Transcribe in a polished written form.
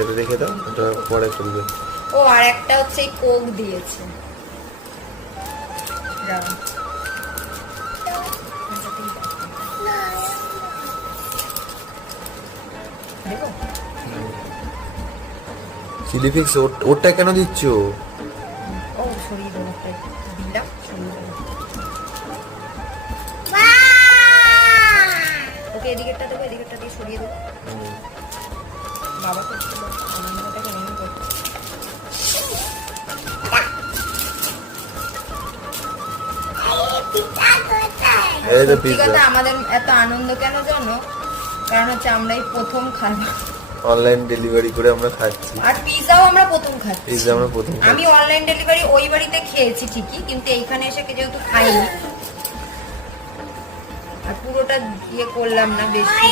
এটা রেখে দাও, ওটা পরে করবে। ও আর একটা হচ্ছে এই কোক দিয়েছে। দেখো চিলি ফ্লেক্স ওটা কেন দিচ্ছ? ও সরিয়ে দেবো, দিলাম সরিয়ে দেবো। ওকে এদিকেরটা দেবো, এদিকেরটা দিয়ে সরিয়ে দেবো। বাবা করতে আনন্দটাকে মনে করতে সত্যি কথা আমাদের এত আনন্দ কেন জানো? কারণ হচ্ছে আমরা এই প্রথম খাবো, অনলাইন ডেলিভারি করে আমরা খাচ্ছি। আর পিজাও আমরা প্রথম খাচ্ছি। পিজা আমরা প্রথম খাচ্ছি। আমি অনলাইন ডেলিভারি ওই বাড়িতে খেয়েছি ঠিকই, কিন্তু এইখানে এসে যেহেতু খাইনি আর পুরোটা ইয়ে করলাম না বেশি।